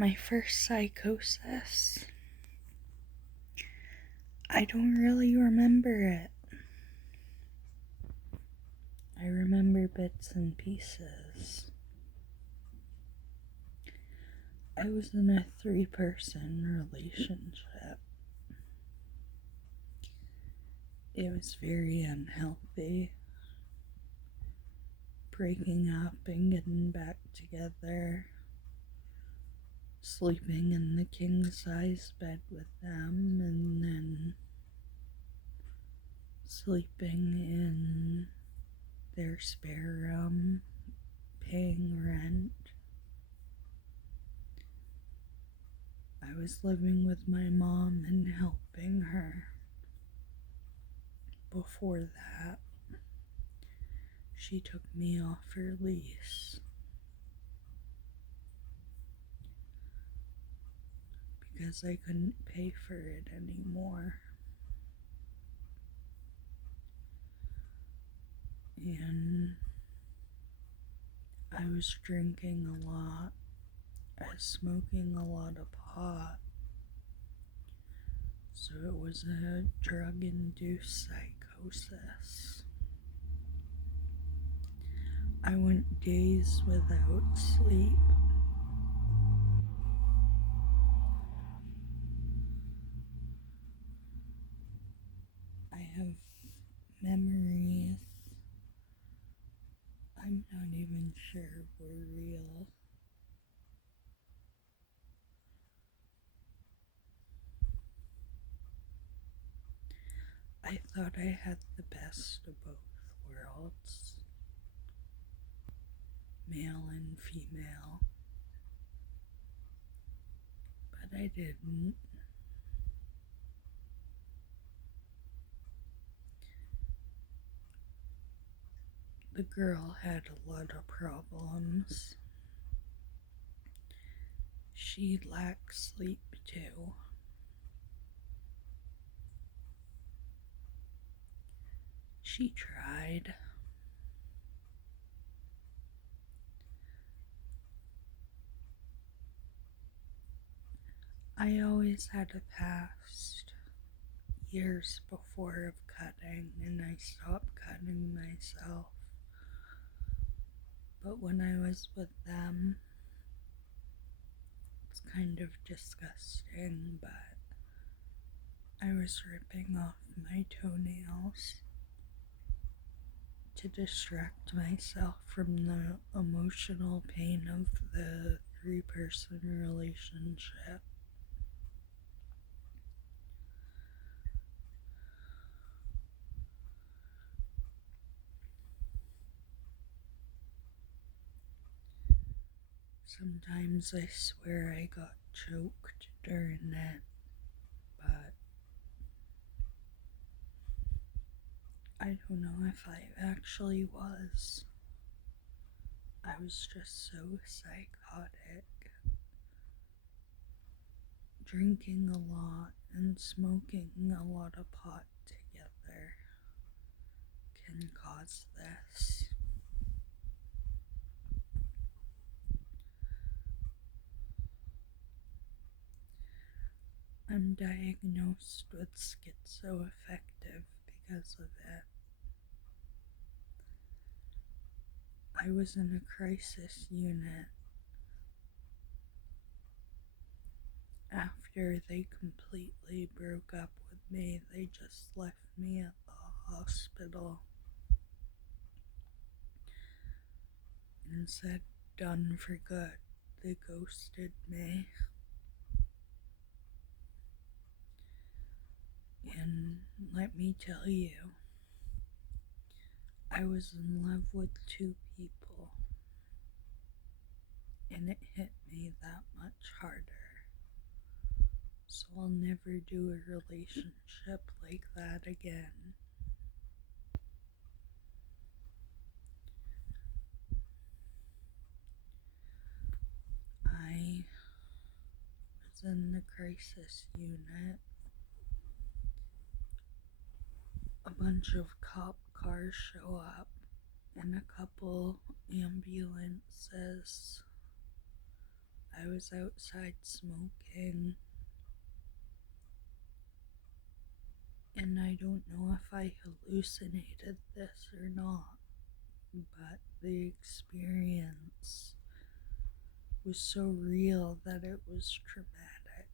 My first psychosis. I don't really remember it. I remember bits and pieces. I was in a 3-person relationship. It was very unhealthy. Breaking up and getting back together. Sleeping in the king-size bed with them, and then sleeping in their spare room, paying rent. I was living with my mom and helping her. Before that, she took me off her lease because I couldn't pay for it anymore. And I was drinking a lot. I was smoking a lot of pot. So it was a drug-induced psychosis. I went days without sleep. I have memories I'm not even sure were real. I thought I had the best of both worlds, male and female, but I didn't. The girl had a lot of problems. She lacked sleep too. She tried. I always had a past, years before, of cutting, and I stopped cutting myself. But when I was with them, it's kind of disgusting, but I was ripping off my toenails to distract myself from the emotional pain of the 3-person relationship. Sometimes I swear I got choked during it, but I don't know if I actually was. I was just so psychotic. Drinking a lot and smoking a lot of pot together can cause this. I'm diagnosed with schizoaffective because of it. I was in a crisis unit after they completely broke up with me. They just left me at the hospital and said, done for good. They ghosted me. And let me tell you, I was in love with 2 people, and it hit me that much harder. So I'll never do a relationship like that again. I was in the crisis unit. A bunch of cop cars show up and a couple ambulances. I was outside smoking, and I don't know if I hallucinated this or not, but the experience was so real that it was traumatic.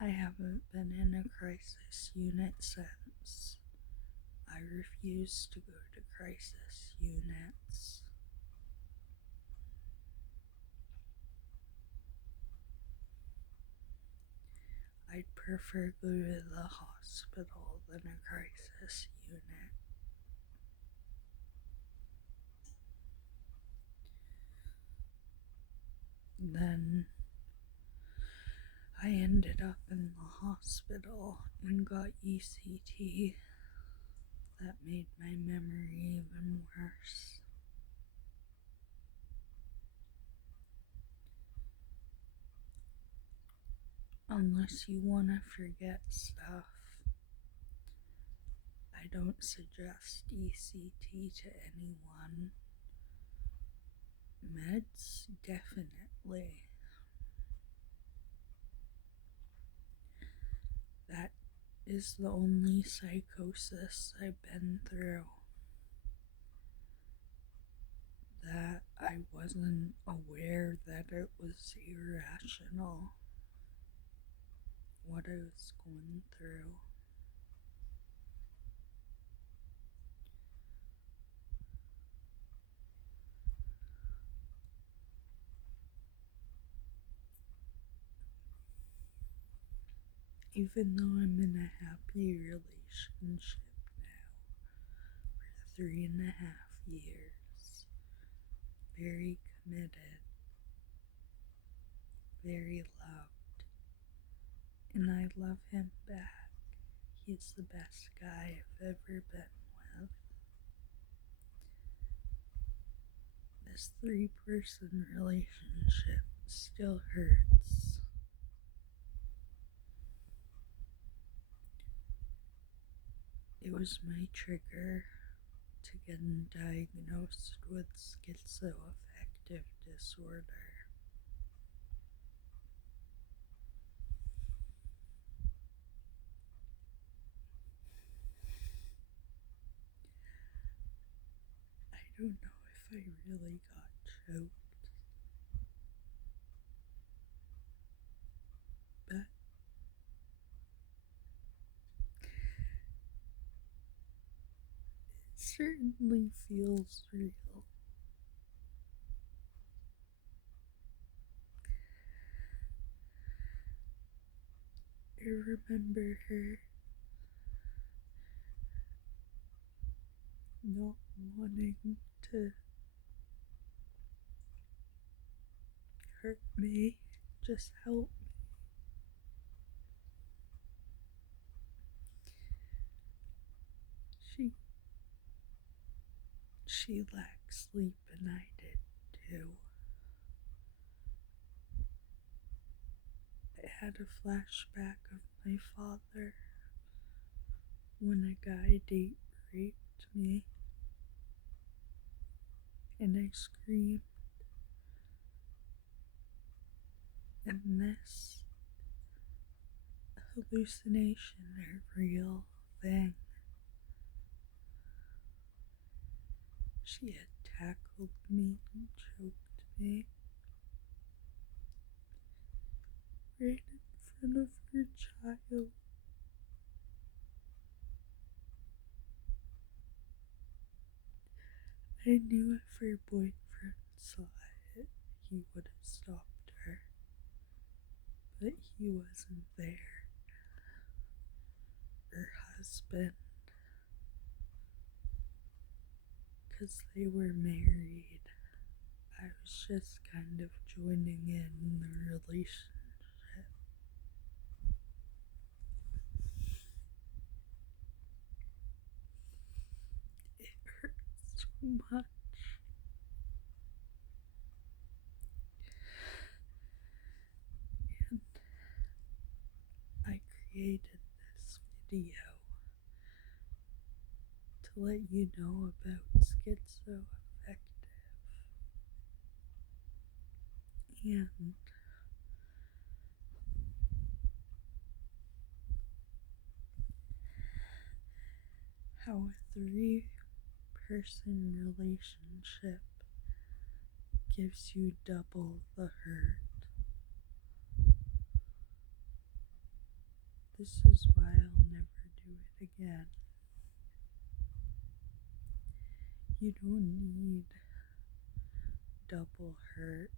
I haven't been in a crisis unit since. I refuse to go to crisis units. I'd prefer go to the hospital than a crisis unit. Then I ended up in the hospital and got ECT. That made my memory even worse. Unless you want to forget stuff, I don't suggest ECT to anyone. Meds, definitely. That is the only psychosis I've been through that I wasn't aware that it was irrational, what I was going through. Even though I'm in a happy relationship now for 3.5 years, very committed, very loved, and I love him back. He's the best guy I've ever been with. This 3-person relationship still hurts. It was my trigger to get diagnosed with schizoaffective disorder. I don't know if I really got choked, but it certainly feels real. I remember her not wanting to hurt me, just help me. She lacked sleep, and I did too. I had a flashback of my father when a guy date raped me, and I screamed. And this hallucination, a real thing. She had tackled me and choked me right in front of her child. I knew if her boyfriend saw it, he would have stopped her, but he wasn't there. Her husband, because they were married. I was just kind of joining in the relationship. It hurts so much. And I created this video to let you know about schizoaffective. And how a 3-person relationship gives you double the hurt. This is why I'll never do it again. You don't need double hurt.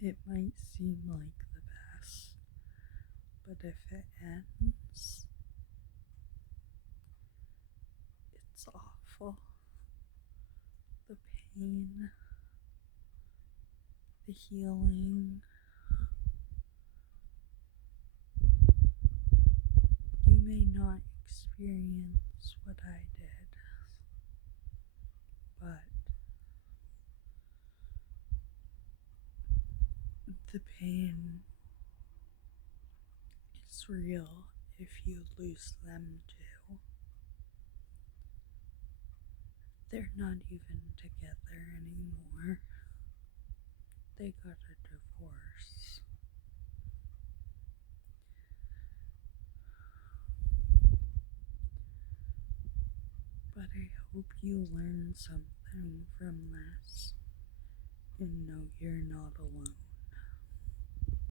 It might seem like the best, but if it ends, it's awful. The pain, the healing. You may not experience what I did, but the pain is real if you lose them too. They're not even together anymore. They got a divorce. But I hope you learn something from this and know you're not alone.